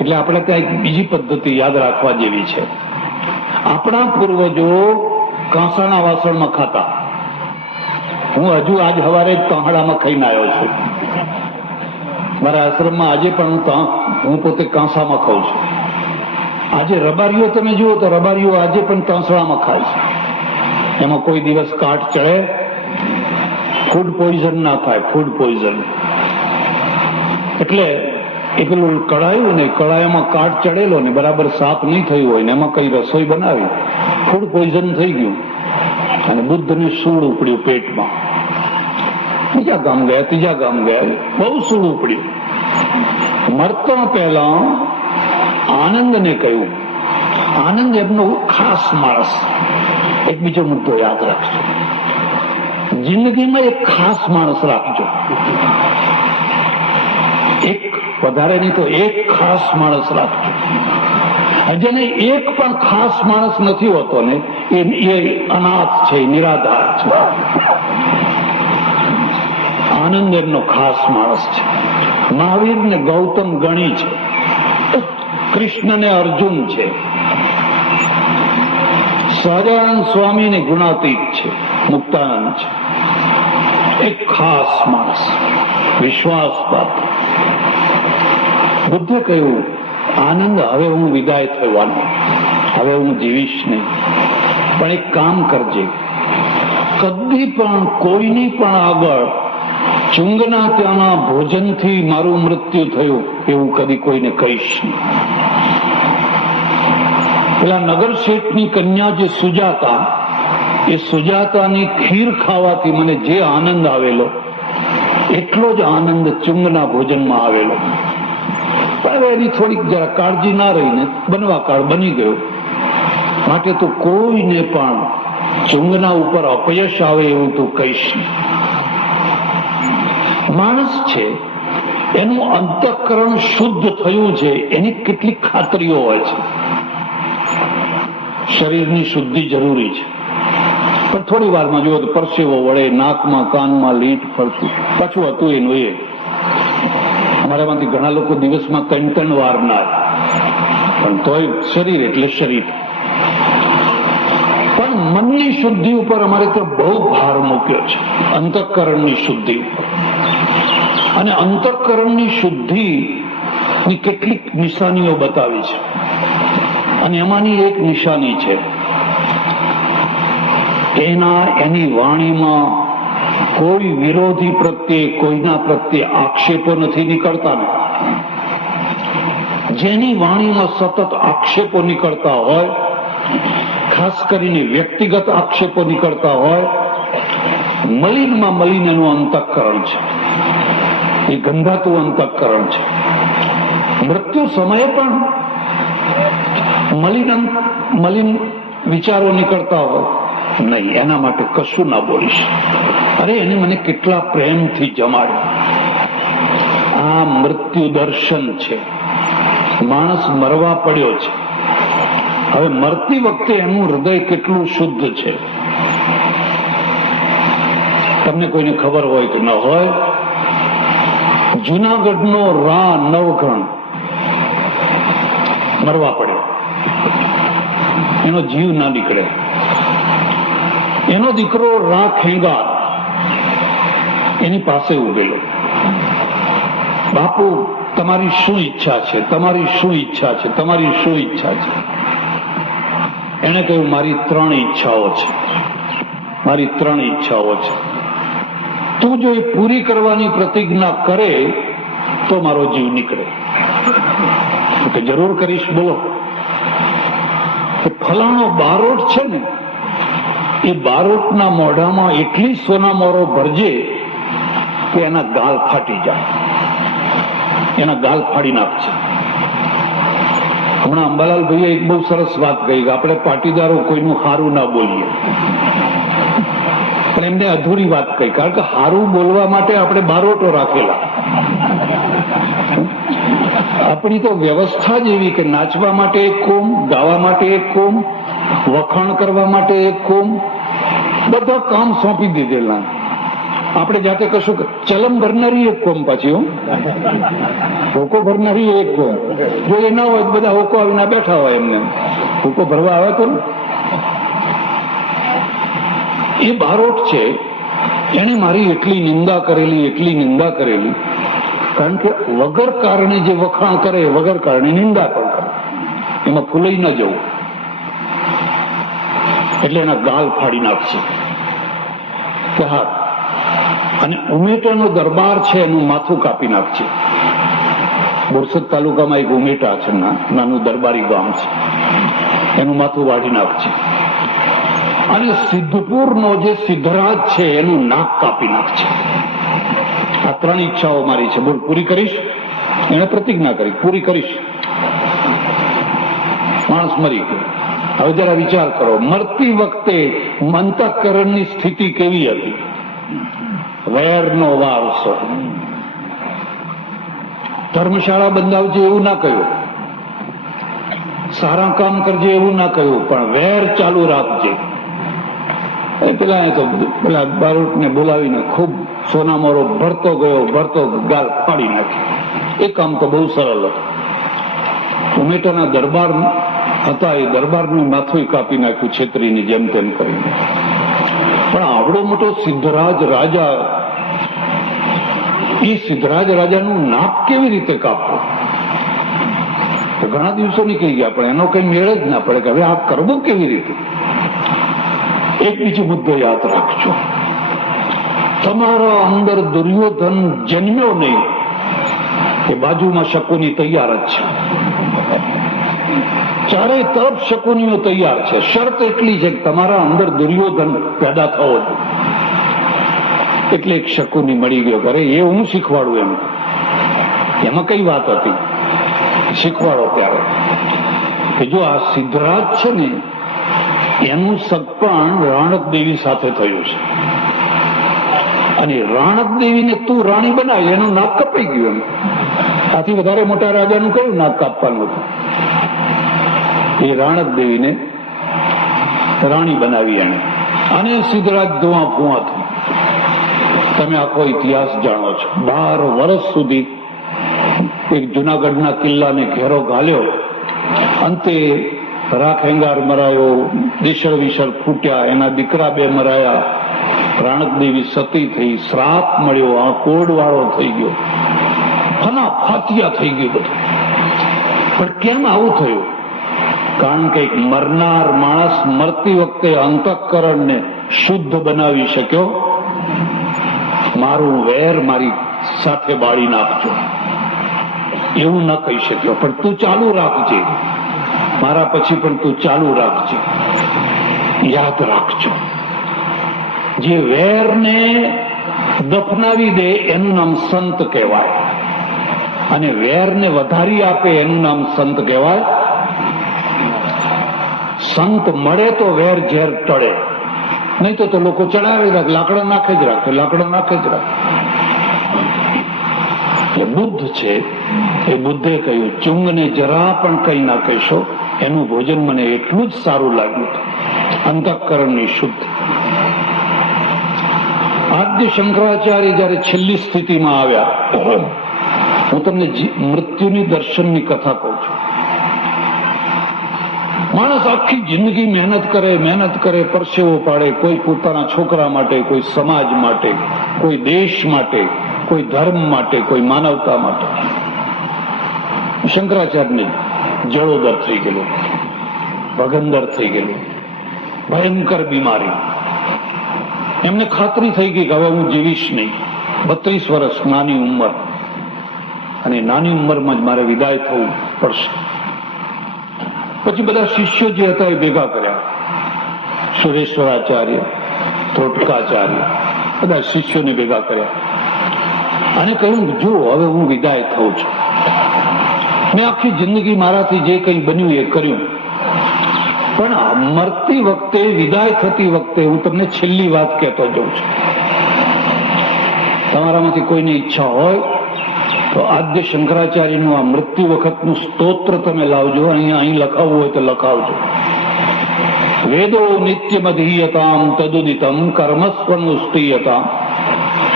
એટલે આપણે ત્યાં એક બીજી પદ્ધતિ યાદ રાખવા જેવી છે. આપણા પૂર્વજો કાંસાના વાસણમાં ખાતા. હું હજુ આજ સવારે તાંહડામાં ખાઈને આવ્યો છું. મારા આશ્રમમાં આજે પણ હું પોતે કાંસામાં ખાઉં છું. આજે રબારીઓ તમે જુઓ તો રબારીઓ આજે પણ તાંસળામાં ખાય છે. એમાં કોઈ દિવસ કાટ ચડે, ફૂડ પોઈઝન ના થાય, ફૂડ પોઈઝન. એટલે એ પેલું કડાયું ને, કડાયામાં કાટ ચડેલો ને બરાબર સાફ નહીં થયું હોય ને એમાં કઈ રસોઈ બનાવી, ફૂડ પોઈઝન થઈ ગયું અને બુદ્ધને સૂળ ઉપડ્યું પેટમાં. બીજા ગામ ગયા, ત્રીજા ગામ ગયા, બહુ સૂળ ઉપડ્યું. મરતા પહેલા આનંદને કહ્યું. આનંદ એમનો ખાસ માણસ. એક બીજો મુદ્દો યાદ રાખજો, જિંદગીમાં એક ખાસ માણસ રાખજો. એક વધારે નહીં તો એક ખાસ માણસ રાખજો. જેને એક પણ ખાસ માણસ નથી હોતો ને એ અનાથ છે, નિરાધાર છે. આનંદ એમનો ખાસ માણસ છે. મહાવીર ને ગૌતમ ગણી છે, કૃષ્ણ ને અર્જુન છે, સહજાનંદ સ્વામી ને ગુણાતીત છે, મુક્તાનંદ છે. એક ખાસ માણસ, વિશ્વાસપાત્ર. બુદ્ધે કહ્યું, આનંદ હવે હું વિદાય થવાનો, હવે હું જીવીશ નહીં, પણ એક કામ કરજે, કદી પણ કોઈની પણ આગળ ચુંગના ત્યાંના ભોજનથી મારું મૃત્યુ થયું એવું કદી કોઈને કહીશ નહીં. પેલા નગર શેઠની કન્યા જે સુજાતા, એ સુજાતાની ખીર ખાવાથી મને જે આનંદ આવેલો એટલો જ આનંદ ચુંગના ભોજનમાં આવેલો. પણ એની થોડીક જરા કાળજી ના રહીને બનવા કાળ બની ગયો. માટે તું કોઈને પણ ચુંગના ઉપર અપયશ આવે એવું તું કહીશ નહીં. માણસ છે એનું અંતઃકરણ શુદ્ધ થયું છે એની કેટલીક ખાતરીઓ હોય છે. શરીરની શુદ્ધિ જરૂરી છે, પણ થોડી વારમાં જુઓ તો પરસેવો વળે, નાકમાં કાનમાં લીટ ફરતું. પાછું હતું એનું એ. અમારામાંથી ઘણા લોકો દિવસમાં 3 વાર ના, પણ તોય શરીર એટલે શરીર. પણ મનની શુદ્ધિ ઉપર અમારે તો બહુ ભાર મૂક્યો છે, અંતઃકરણની શુદ્ધિ. અને અંતઃકરણની શુદ્ધિની કેટલીક નિશાનીઓ બતાવી છે. અને એમાંની એક નિશાની છે, એની વાણીમાં કોઈ વિરોધી પ્રત્યે, કોઈના પ્રત્યે આક્ષેપો નથી નીકળતા. જેની વાણીમાં સતત આક્ષેપો નીકળતા હોય, ખાસ કરીને વ્યક્તિગત આક્ષેપો નીકળતા હોય, મલિનમાં મલિન એનું અંતઃકરણ છે. એ ગંધાતું અંતઃકરણ છે. મૃત્યુ સમયે પણ મલિન વિચારો નીકળતા હોય, નહીં, એના માટે કશું ના બોલીશ. અરે એને મને કેટલા પ્રેમથી જમાડ્યો. આ મૃત્યુ દર્શન છે. માણસ મરવા પડ્યો છે. હવે મરતી વખતે એનું હૃદય કેટલું શુદ્ધ છે તમને કોઈને ખબર હોય કે ન હોય. જુનાગઢનો રા નવઘણ મરવા પડ્યો, એનો જીવ ના નીકળે. એનો દીકરો રા ખેંગાર એની પાસે ઉભેલો, બાપુ તમારી શું ઈચ્છા છે, તમારી શું ઈચ્છા છે, તમારી શું ઈચ્છા છે? એને કહ્યું, મારી 3 ઈચ્છાઓ છે, મારી 3 ઈચ્છાઓ છે. તું જો એ પૂરી કરવાની પ્રતિજ્ઞા કરે તો મારો જીવ નીકળે. કે જરૂર કરીશ. બોલો. ફલાણો બારોટ છે ને, એ બારોટના મોઢામાં એટલી સોનામોરો ભરજે કે એના ગાલ ફાટી જાય, એના ગાલ ફાડી નાખશે. હમણાં અંબાલાલ ભાઈએ એક બહુ સરસ વાત કહી કે આપણે પાટીદારો કોઈનું હારું ના બોલીએ, પણ એમને અધૂરી વાત કહી, કારણ કે હારું બોલવા માટે આપણે બારોટો રાખેલા. આપણી તો વ્યવસ્થા જ એવી કે નાચવા માટે એક કોમ, ગાવા માટે એક કોમ, વખાણ કરવા માટે એક કોમ, બધા કામ સોંપી દીધેલા. આપણે જાતે કશું ચલમ ભરનારી એક કોમ પાછી હોકો ભરનારી એક કોમ. જો એ ના હોય તો બધા હોકો આવીને બેઠા હોય એમને હોકો ભરવા આવે તો એ બારોટ છે. એને મારી એટલી નિંદા કરેલી કારણ કે વગર કારણે જે વખાણ કરે વગર કારણે નિંદા પણ કરે, એમાં ફૂલાઈ ન જવું. એટલે એના ગાલ ફાડી નાખશે કે હા. અને ઉમેટાનો દરબાર છે એનું માથું કાપી નાખશે. બોરસદ તાલુકામાં એક ઉમેટા છે, નાનું દરબારી ગામ છે, એનું માથું વાઢી નાખશે. અને સિદ્ધપુરનો જે સિદ્ધરાજ છે એનું નાક કાપી નાખશે. આ 3 ઈચ્છાઓ મારી છે. બોલ, પૂરી કરીશ? એને પ્રતિજ્ઞા કરી, પૂરી કરીશ. માણસ મરી ગયો. હવે જરા વિચાર કરો, મરતી વખતે અંતઃકરણની સ્થિતિ કેવી હતી? વેરનો વારસો. ધર્મશાળા બંધાવજે એવું ના કહ્યું, સારા કામ કરજે એવું ના કહ્યું, પણ વેર ચાલુ રાખજે. પેલા બારોટને બોલાવીને ખૂબ સોનામોરો ભરતો ગાલ ફાડી નાખી. એ કામ તો બહુ સરળ હતું. ઉમેટાના દરબાર હતા, એ દરબારનું માથું કાપી નાખ્યું છેતરીની જેમ તેમ કરીને. પણ આવડો મોટો સિદ્ધરાજ રાજા, એ સિદ્ધરાજ રાજાનું નાક કેવી રીતે કાપવું? ઘણા દિવસો નીકળી ગયા, પણ એનો કઈ મેળ જ ના પડે કે હવે આ કરવું કેવી રીતે. એક બીજો મુદ્દો યાદ રાખજો, તમારા અંદર દુર્યોધન જન્મ્યો નહીં, કે બાજુમાં શકુની તૈયાર જ છે. ચારેય તરફ શકુનીઓ તૈયાર છે. શરત એટલી છે કે તમારા અંદર દુર્યોધન પેદા થવો જોઈએ. એટલે એક શકુની મળી ગયો. અરે એ હું શીખવાડું એમ. એમાં કઈ વાત હતી? શીખવાડો ત્યારે કે જો આ સિદ્ધરાજ છે ને એનું સગપણ રાણક દેવી સાથે થયું છે, અને રાણક દેવીને તું રાણી બનાવી, એનું નાક કપાઈ ગયું. એમ આથી વધારે મોટા રાજાનું કયું નાક કાપવાનું હતું? એ રાણક દેવીને રાણી બનાવી એને, અને સિદ્ધરાજ ધુઆ ફુઆ થયું. તમે આખો ઇતિહાસ જાણો છો. 12 વર્ષ સુધી એક જુનાગઢના કિલ્લાને ઘેરો ઘાલ્યો. અંતે રાખેંગાર મરાયો, દેશળ વિશળ ફૂટ્યા, એના દીકરા 2 મરાયા, રાણક દેવી સતી થઈ, શ્રાપ મળ્યો, આ કોડવાળો થઈ ગયો, ફના ફાતિયા થઈ ગયું બધું. પણ કેમ આવું થયું? કારણ કે એક મરનાર માણસ મરતી વખતે અંતઃકરણને શુદ્ધ બનાવી શક્યો. મારું વેર મારી સાથે બાળી નાખજો એવું ન કહી શક્યો, પણ તું ચાલુ રાખજે, મારા પછી પણ તું ચાલુ રાખજે. યાદ રાખજો, જે વેરને દફનાવી દે એનું નામ સંત કહેવાય, અને વેરને વધારી આપે એનું નામ સંત કહેવાય. સંત મળે તો વેર ઝેર ટળે, નહીં તો લોકો ચડાવે રાખે, લાકડા નાખે જ રાખે, લાકડા નાખે જ રાખે. એ બુદ્ધ છે, એ બુદ્ધે કહ્યું ચુંગને જરા પણ કઈ ના કહેશો, એનું ભોજન મને એટલું જ સારું લાગ્યું. અંતઃકરણની શુદ્ધ. આદ્ય શંકરાચાર્ય જયારે છેલ્લી સ્થિતિમાં આવ્યા, હું તમને મૃત્યુની દર્શનની કથા કહું છું. માણસ આખી જિંદગી મહેનત કરે, પરસેવો પાડે, કોઈ પોતાના છોકરા માટે, કોઈ સમાજ માટે, કોઈ દેશ માટે, કોઈ ધર્મ માટે, કોઈ માનવતા માટે. શંકરાચાર્યને જળોદર થઈ ગયેલો, ભગંદર થઈ ગયેલું, ભયંકર બીમારી. એમને ખાતરી થઈ ગઈ કે હવે હું જીવીશ નહીં. 32 વર્ષ નાની ઉંમર, અને નાની ઉંમરમાં જ મારે વિદાય થવું પડશે. પછી બધા શિષ્યો જે હતા એ ભેગા કર્યા, સુરેશ્વરાચાર્ય, ત્રોટકાચાર્ય, બધા શિષ્યોને ભેગા કર્યા અને કહ્યું જો હવે હું વિદાય થઉં છું. મેં આખી જિંદગી મારાથી જે કંઈ બન્યું એ કર્યું, પણ મરતી વખતે, વિદાય થતી વખતે હું તમને છેલ્લી વાત કહેતો જઉં છું. તમારામાંથી કોઈની ઈચ્છા હોય તો આદ્ય શંકરાચાર્યનું આ મૃત્યુ વખતનું સ્તોત્ર તમે લાવજો. અહીં લખાવવું હોય તો લખાવજો. વેદો નિત્યમધીયતામ તદુદિતમ કર્મસ્વનુષ્ઠીયતામ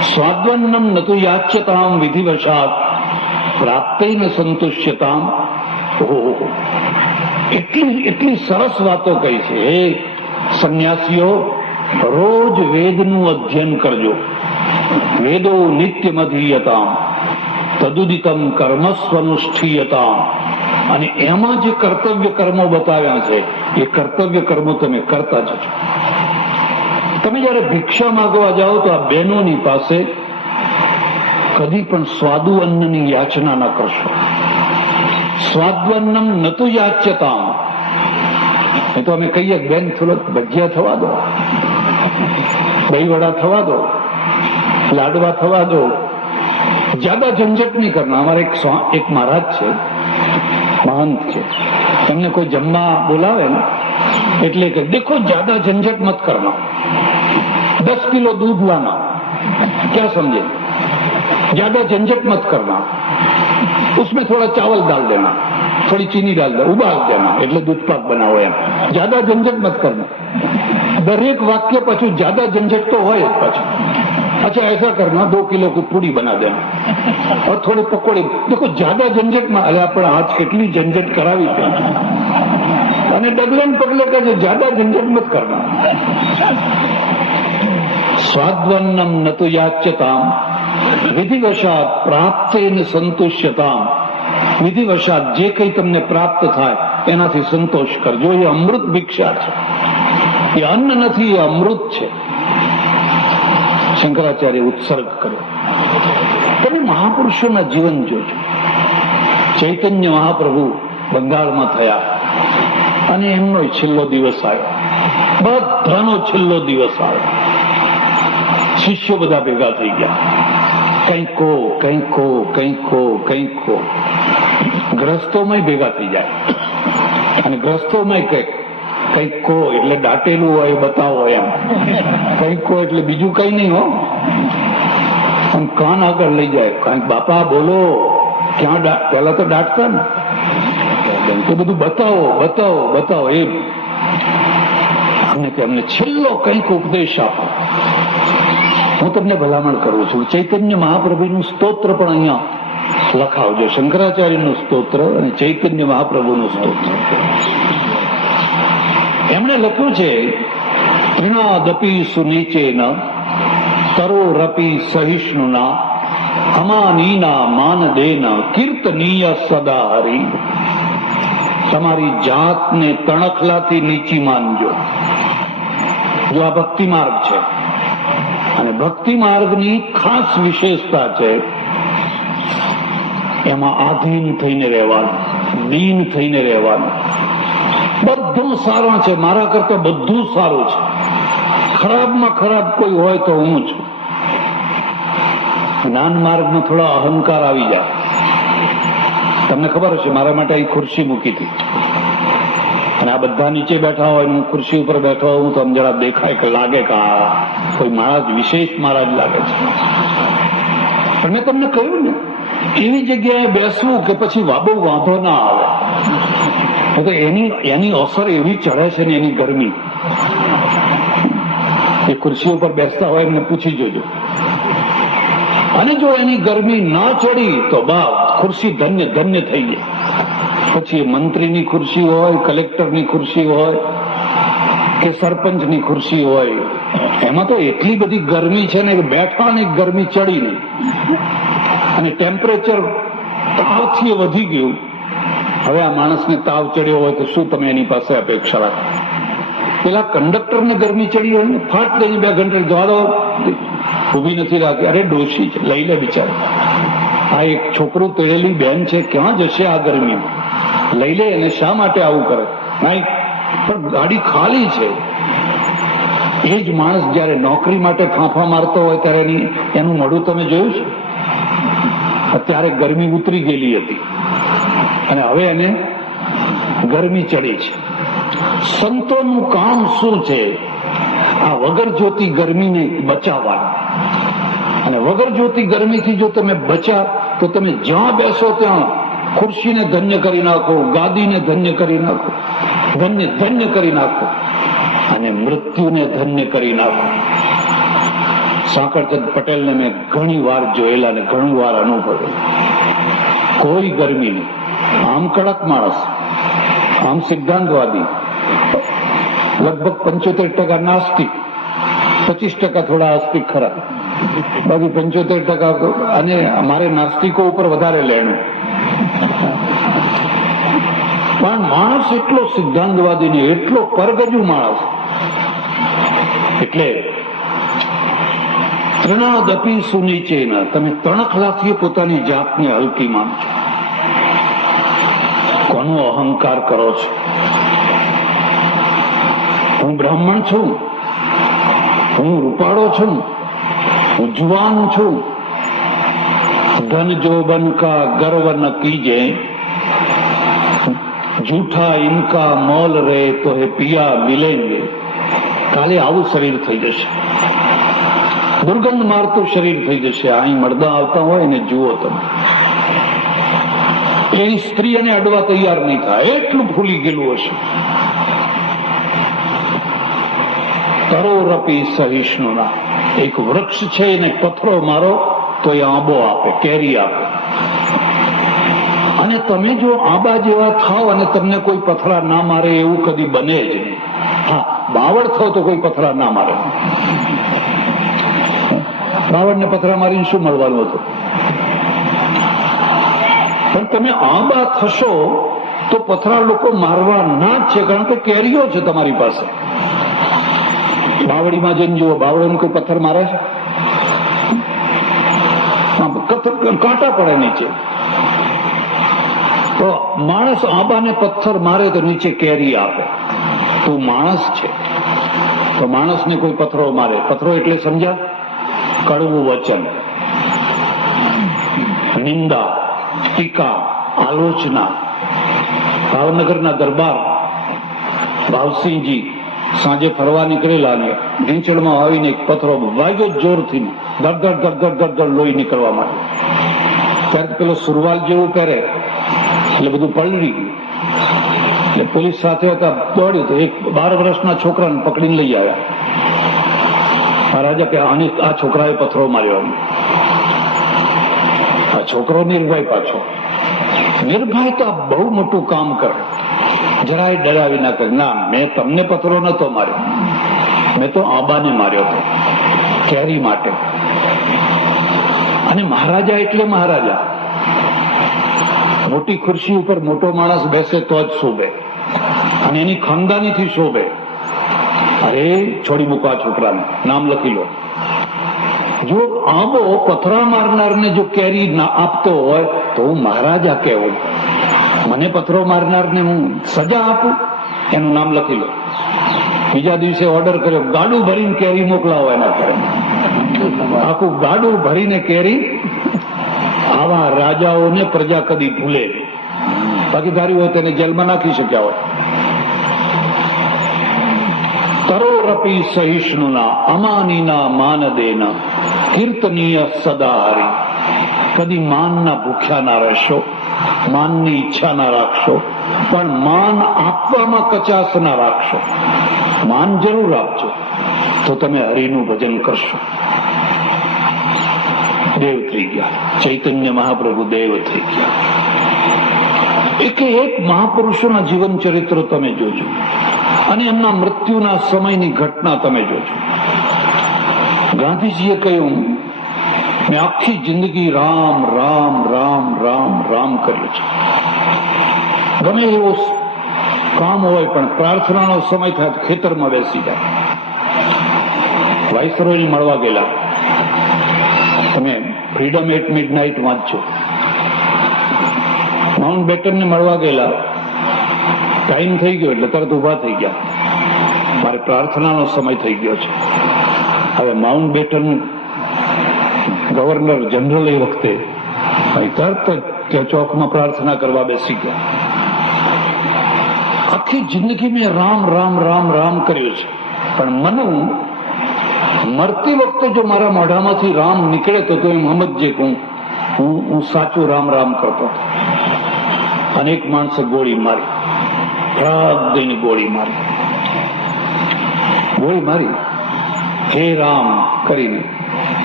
સ્વાદ્વન્નમ નતુ યાચ્યતામ વિધિવશાત પ્રાપ્તૈન સંતુષ્યતામ. ઓહો, એટલી સરસ વાતો કહી છે. હે સંન્યાસીઓ, રોજ વેદનું અધ્યયન કરજો. વેદો નિત્યમધીયતામ તદુદિતમ કર્મસ્વનુષ્ઠીયતામ. અને એમાં જે કર્તવ્ય કર્મો બતાવ્યા છે એ કર્તવ્ય કર્મો તમે કરતા જજો. તમે જયારે ભિક્ષા માંગવા જાઓ તો આ બહેનોની પાસે કદી પણ સ્વાદુ અન્નની યાચના ન કરશો. સ્વાદ્વન્નમ નતુ યાચ્યતામ. એ તો અમે કહીએ બેન થોડોક ભજીયા થવા દો, દહીંવડા થવા દો, લાડવા થવા દો, જ્યાદા ઝંઝટ નહીં કરના. અમારે એક મહારાજ છે, મહંત છે, તમને કોઈ જમવા બોલાવે ને એટલે કે દેખો જ્યાદા ઝંઝટ મત કરના, 10 किलो दूध लाना. क्या समझे? ज्यादा झंझट मत करना, उसमें थोड़ा चावल डाल देना, थोड़ी चीनी डाल दो, उबाल देना એટલે દૂધ પાક બનાવો. એમ જ્યાદા ઝંઝટ મત કરના. દરેક વાક્ય પાછું જ્યાદા ઝંઝટ તો હોય જ પાછું. अच्छा ऐसा करना 2 किलो की पूड़ी बना देना और थोड़ी पकौड़ी. देखो ज्यादा झंझट में अरे આપણે આજ કેટલી ઝંઝટ કરાવી છે. અને ડગલે ને પગલે કહે છે જ્યાદા ઝંઝટ મત કરના. સ્વાદ્વન્નમ નતુ યાચ્યતામ વિધિવશાત પ્રાપ્તેન સંતુષ્યતામ. વિધિવશાત જે કંઈ તમને પ્રાપ્ત થાય એનાથી સંતોષ કરજો. એ અમૃત ભિક્ષા છે, એ અન્ન નથી, એ અમૃત છે. શંકરાચાર્ય ઉત્સર્ગ કર્યો. તમે મહાપુરુષોના જીવન જોજો. ચૈતન્ય મહાપ્રભુ બંગાળમાં થયા અને એમનો છેલ્લો દિવસ આવ્યો. બધાનો છેલ્લો દિવસ આવ્યો. શિષ્યો બધા ભેગા થઈ ગયા. કંઈક કહો, કંઈક કહો, કંઈક કહો, કંઈક કહો. ગ્રસ્તોમાં ભેગા થઈ જાય અને ગ્રસ્તોમાં કંઈક કહો એટલે દાટેલું હોય બતાવો એમ. કંઈક કહો એટલે બીજું કઈ નહીં હો. આમ કાન આગળ લઈ જાય. કંઈક બાપા બોલો. ક્યાં પેલા તો દાટતા ને, તો બધું બતાવો બતાવો બતાવો એમ. અમને છેલ્લો કંઈક ઉપદેશ આપો. હું તમને ભલામણ કરું છું, ચૈતન્ય મહાપ્રભુનું સ્તોત્ર પણ અહીંયા લખાવજો. શંકરાચાર્યનું સ્તોત્ર અને ચૈતન્ય મહાપ્રભુનું સ્તોત્ર. એમણે લખ્યું છે ત્રિણાદપી સુનીચેન તરોરપી સહિષ્ણુના અમાનીના માનદેન કીર્તનીય સદા હરિ. તમારી જાતને તણખલાથી નીચી માનજો. જો આ ભક્તિ માર્ગ છે અને ભક્તિ માર્ગની ખાસ વિશેષતા છે એમાં આધીન થઈને રહેવાનું, દીન થઈને રહેવાનું. બધું સારું છે, મારા કરતા બધું સારું છે. ખરાબમાં ખરાબ કોઈ હોય તો હું છું. જ્ઞાન માર્ગમાં થોડા અહંકાર આવી જાય. તમને ખબર હશે મારા માટે અહીં ખુરશી મૂકી હતી અને આ બધા નીચે બેઠા હોય, હું ખુરશી ઉપર બેઠો હોઉં તો આમ જરા દેખાય કે લાગે કે આ કોઈ મહારાજ વિશેષ મહારાજ લાગે છે. પણ મેં તમને કહ્યું ને, એવી જગ્યાએ બેસવું કે પછી બહુ વાંધો ના આવે. તો એની અસર એવી ચડે છે ને, એની ગરમી. એ ખુરશી ઉપર બેસતા હોય એમને પૂછી જોજો. અને જો એની ગરમી ના ચડી તો બા ખુરશી ધન્ય ધન્ય થઈ જાય. પછી એ મંત્રીની ખુરશી હોય, કલેક્ટરની ખુરશી હોય કે સરપંચની ખુરશી હોય, એમાં તો એટલી બધી ગરમી છે ને કે બેઠવાની ગરમી ચડી નહીં. અને ટેમ્પરેચર તાવથી વધી ગયું. હવે આ માણસને તાવ ચડ્યો હોય તો શું તમે એની પાસે અપેક્ષા રાખો? પેલા કંડક્ટરને ગરમી ચડી હોય ને, ફાટ દઈને 2 ઘંટા જવા દો, ઉભી નથી રાખી. અરે ડોશી છે, લઈ લે બિચારી. આ એક છોકરું તેડેલી બેન છે, ક્યાં જશે આ ગરમીમાં? લઈ લે એને. શા માટે આવું કરે? નહીં, પણ ગાડી ખાલી છે. એ જ માણસ જયારે નોકરી માટે ફાંફા મારતો હોય ત્યારે એનું મોઢું તમે જોયું છે? અત્યારે ગરમી ઉતરી ગયેલી હતી અને હવે એને ગરમી ચડી છે. સંતોનું કામ શું છે? આ વગર જોતી ગરમીને બચાવવાનું. અને વગર જોતી ગરમીથી જો તમે બચ્યા તો તમે જ્યાં બેસો ત્યાં ખુરશીને ધન્ય કરી નાખો, ગાદીને ધન્ય કરી નાખો, ધન્ય ધન્ય કરી નાખો અને મૃત્યુને ધન્ય કરી નાખો. સાંકળચંદ પટેલને મેં ઘણી વાર જોયેલા ને ઘણી વાર અનુભવેલા. કોઈ ગરમી નહીં, આમ કડક માણસ, આમ સિદ્ધાંતવાદી, લગભગ 75% નાસ્તિક, 25% થોડા આસ્તિક ખરા, બાકી 75%. અને મારે નાસ્તિકો ઉપર વધારે લેણું. પણ માણસ એટલો સિદ્ધાંતવાદી ને એટલો પરગજુ માણસ, એટલે ત્રણાદપી સુનિચેના, તમે તણખલાથી પોતાની જાતને હલકી માનો છો. કોનો અહંકાર કરો છો? હું બ્રાહ્મણ છું, હું રૂપાળો છું, હું જુવાન છું. ધન જોબન કા ગર્વ ન કીજે, જૂઠા ઇનકા મોલ રહે તો હે પિયા મિલેંગે. કાલે આવું શરીર થઈ જશે, દુર્ગંધ મારતું શરીર થઈ જશે. અહીં મળદા આવતા હોય ને જુઓ તમે, એની સ્ત્રી એને અડવા તૈયાર નહીં થાય, એટલું ફૂલી ગયેલું હશે. તરોરપી સહિષ્ણુના, એક વૃક્ષ છે એને પથરો મારો તો એ આંબો આપે, કેરી આપે. અને તમે જો આંબા જેવા થાવ અને તમને કોઈ પથરા ના મારે એવું કદી બને જ નહીં. હા, બાવળ થાવ તો કોઈ પથરા ના મારે. બાવળને પથરા મારીને શું મળવાનું હતું? પણ તમે આંબા થશો તો પથરા લોકો મારવા ના જ છે, કારણ કે કેરીઓ છે તમારી પાસે. બાવળીમાં જઈને જુઓ, બાવળીને કોઈ પથ્થર મારે છે? કાંટા પડે નીચે. તો માણસ આંબાને પથ્થર મારે તો નીચે કેરી આપે. તું માણસ છે તો માણસને કોઈ પથ્થરો મારે. પથ્થરો એટલે સમજ્યા? કડવું વચન, નિંદા, ટીકા, આલોચના. ભાવનગરના દરબાર ભાવસિંહજી સાંજે ફરવા નીકળેલા ને ઢીંચણમાં આવીને એક પથ્થરો વાગ્યો જોરથી, ધડ ધડ ધડ ધડ ધડ લોહી નીકળવા માટે. ત્યારે પેલો સુરવાલ જેવું કરે એટલે બધું પલળી ગયું. એટલે પોલીસ સાથે હતા, દોડ્યું તો એક 12 વર્ષના છોકરાને પકડીને લઈ આવ્યા. મહારાજા કે આ છોકરાએ પથ્થરો માર્યો. આ છોકરો નિર્ભય પાછો. નિર્ભયતા બહુ મોટું કામ કરે. જરાય ડરાવી ના કરે. ના, મેં તમને પથ્થરો નતો માર્યો, મેં તો આંબાને માર્યો હતો, કેરી માટે. અને મહારાજા એટલે મહારાજા. મોટી ખુરશી ઉપર મોટો માણસ બેસે તો જ શોભે, અને એની ખાનદાનીથી શોભે. અરે છોડી મૂકો આ છોકરાને, નામ લખી લો. જો આંબો પથરા મારનારને જો કેરી ના આપતો હોય તો હું મહારાજા કહેવું. મને પથરો મારનારને હું સજા આપું? એનું નામ લખી લો. બીજા દિવસે ઓર્ડર કર્યો, ગાડું ભરીને કેરી મોકલાવો એના ઘરે. આખું ગાડું ભરીને કેરી. આવા રાજાઓને પ્રજા કદી ભૂલે. બાકી ધારી હોય તેને જેલમાં નાખી શક્યા હોય. તરોરપી સહિષ્ણુના, અમાનીના માન દેના, કીર્તનીય સદા હરી. કદી માનના ભૂખ્યા ના રહેશો, માનની ઈચ્છા ના રાખશો, પણ માન આપવામાં કચાશ ના રાખશો. માન જરૂર આપજો તો તમે હરિનું ભજન કરશો. દેવ થઈ ગયા, ચૈતન્ય મહાપ્રભુ દેવ થઈ ગયા. એક મહાપુરુષોના જીવન ચરિત્ર તમે જોજો, અને એમના મૃત્યુના સમયની ઘટના તમે જોજો. ગાંધીજીએ કહ્યું, મેં આખી જિંદગી રામ રામ રામ રામ રામ કર્યું છે. ગમે એવો કામ હોય પણ પ્રાર્થનાનો સમય થાય ખેતરમાં બેસી જાય. વાઇસરોયને મળવા ગયેલા, તમે ફ્રીડમ એટ મિડનાઇટ વાંચજો. માઉન્ટ બેટનને મળવા ગયેલા, ટાઈમ થઈ ગયો એટલે તરત ઉભા થઈ ગયા, મારે પ્રાર્થનાનો સમય થઈ ગયો છે. હવે માઉન્ટ બેટન ગવર્નર જનરલ એ વખતે તરત જ ચોકમાં પ્રાર્થના કરવા બેસી ગયા. આખી જિંદગી મેં રામ રામ રામ રામ કર્યું છે, પણ મને મરતી વખતે જો મારા મોઢામાંથી રામ નીકળે તો એમ સમજજે કે હું સાચું રામ રામ કરતો. અનેક માણસે ગોળી મારી, ધડાક દઈને ગોળી મારી, હે રામ કરીને.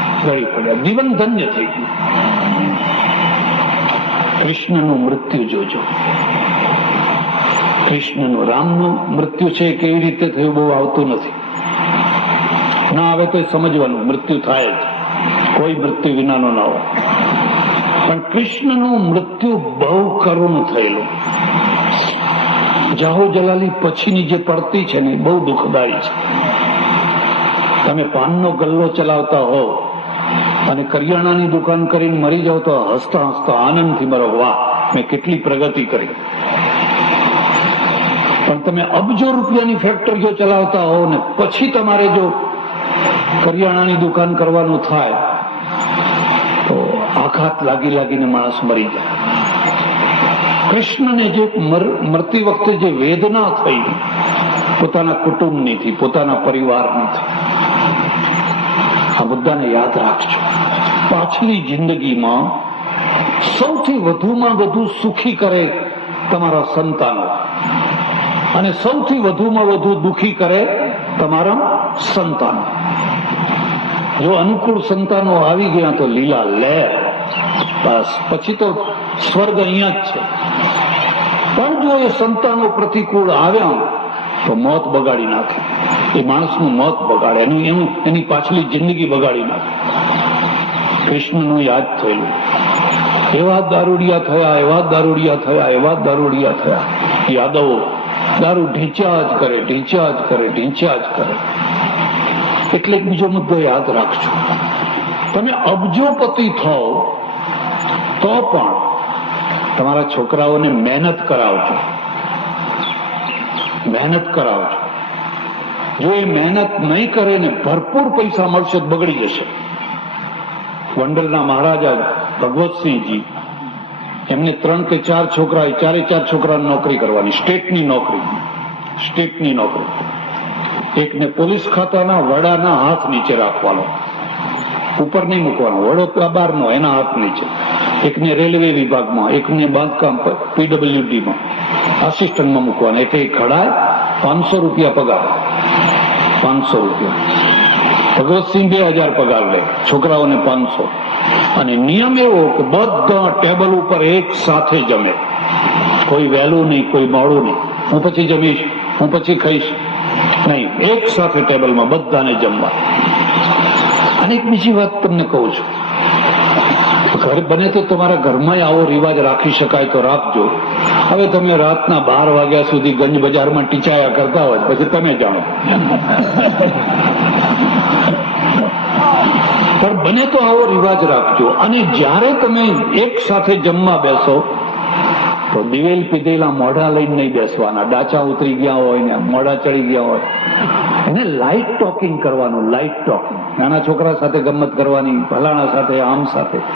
ગળી પડ્યા, જીવન ધન્ય થઈ ગયું. કૃષ્ણનું મૃત્યુ જોજો. કૃષ્ણનું, રામનું મૃત્યુ છે કેવી રીતે થયું બહુ આવતું નથી. ના આવે તો સમજવાનું મૃત્યુ થાય જ, કોઈ મૃત્યુ વિનાનો ના હોય. પણ કૃષ્ણનું મૃત્યુ બહુ કરુણ થયેલું. જાહો જલાલી પછીની જે પડતી છે ને બહુ દુઃખદાયી છે. તમે પાનનો ગલ્લો ચલાવતા હો અને કરિયાણાની દુકાન કરીને મરી જાવ તો હસતા હસતા આનંદથી મરો, વાહ મેં કેટલી પ્રગતિ કરી. પણ તમે અબજો રૂપિયાની ફેક્ટરીઓ ચલાવતા હો ને પછી તમારે જો કરિયાણાની દુકાન કરવાનું થાય તો આઘાત લાગી લાગીને માણસ મરી જાય. કૃષ્ણને જે મરતી વખતે જે વેદના થઈ પોતાના કુટુંબની થી, પોતાના પરિવારની થી, આ બધાને યાદ રાખજો. પાછલી જિંદગીમાં સૌથી વધુમાં વધુ સુખી કરે તમારા સંતાનો અને સૌથી વધુમાં વધુ દુખી કરે તમારા સંતાનો. જો અનુકૂળ સંતાનો આવી ગયા તો લીલા લહેર, બસ પછી તો સ્વર્ગ અહીંયા જ છે. પણ જો એ સંતાનો પ્રતિકૂળ આવ્યા તો મોત બગાડી નાખે. એ માણસનું મોત બગાડે, એની પાછલી જિંદગી બગાડી નાખે. કૃષ્ણનું યાદ થયેલું, એવા દારૂડિયા થયા, એવા દારૂડિયા થયા, એવા દારૂડિયા થયા. યાદવો દારૂ ઢીંચ્યા જ કરે, ઢીંચ્યા જ કરે, ઢીંચ્યા જ કરે. એટલે બીજો મુદ્દો યાદ રાખજો. તમે અબજોપતિ થાઓ તો પણ તમારા છોકરાઓને મહેનત કરાવજો, મહેનત કરાવજો. જો એ મહેનત નહીં કરે ને ભરપૂર પૈસા મળશે તો બગડી જશે. ગોંડલના મહારાજા ભગવતસિંહજી, એમને 3 કે 4 છોકરા, 4 છોકરાની નોકરી કરવાની, સ્ટેટની નોકરી, સ્ટેટની નોકરી. એકને પોલીસ ખાતાના વડાના હાથ નીચે રાખવાનો, ઉપર નહીં મૂકવાનો, વડો બહારનો એના હાથ નીચે. એકને રેલવે વિભાગમાં, એકને બાંધકામ પીડબ્લ્યુડીમાં આસિસ્ટન્ટમાં મૂકવાના. એટલે ખડા 500 રૂપિયા પગાર, 500 રૂપિયા. ભગવતસિંહ 2000 પગાર લે, છોકરાઓને 500. અને નિયમ એવો કે બધા ટેબલ ઉપર એક સાથે જમે, કોઈ વહેલું નહીં, કોઈ મોડું નહીં. હું પછી જમીશ, હું પછી ખાઈશ નહીં, એક સાથે ટેબલમાં બધાને જમવા. અને એક બીજી વાત તમને કહું છું, ઘર બને તો તમારા ઘરમાં આવો રિવાજ રાખી શકાય તો રાખજો. હવે તમે રાતના 12 વાગ્યા સુધી ગંજ બજારમાં ટીચાયા કરતા હોય પછી તમે જાણો. પણ બને તો આવો રિવાજ રાખજો. અને જ્યારે તમે એક સાથે જમવા બેસો તો દિવેલ પીધેલા મોઢા લઈને નહીં બેસવાના. ડાચા ઉતરી ગયા હોય ને મોઢા ચડી ગયા હોય, એને લાઇટ ટોકિંગ કરવાનું, લાઇટ ટોકિંગ. નાના છોકરા સાથે ગમત કરવાની, ભલાણા સાથે, આમ સાથે.